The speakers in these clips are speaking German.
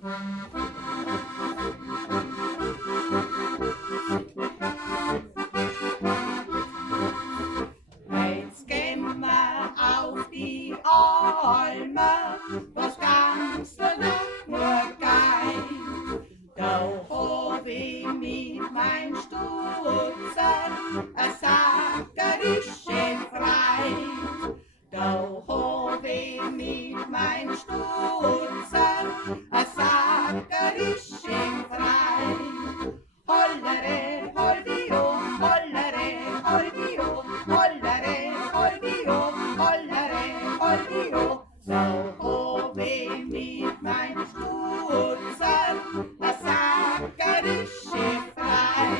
Jetzt gehen wir auf die Alme, was ganz nur geil. Da hab ich mit mein Stutzer a sackerische frei. Da hab ich mit mein Stutzer a sackerische frei. Hollere, holdio, hollere, holdio, hollere, holdio, hollere, holdio. Da hab ich mit mein Stutzer a sackerische frei.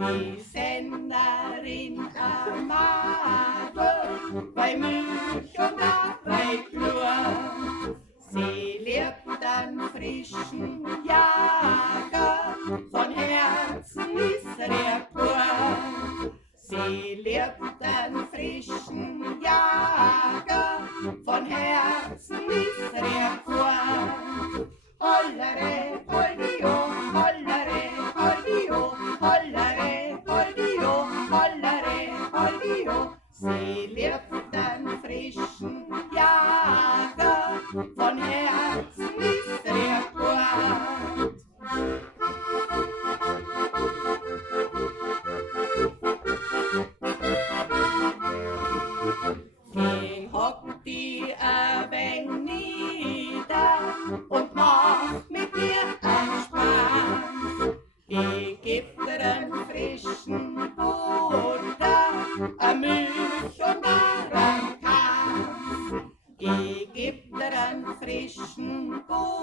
Die Sennerin Amadel bei Milch und bei Flur. Sie liebt den frischen Jager, von Herzen ist er pur. Sie liebt den frischen Jager, von Herzen ist er pur. Hollere, holdio, hollere, holdio, hollere, holdio, hollere, holdio. Sie liebt den frischen Jager, von Herzen ist er pur. Ich hock die ein wenig nieder und mach mit dir einen Spaß. Ich geb dir einen frischen Butter, a Milch und einen Kass. Ich geb dir einen frischen Butter,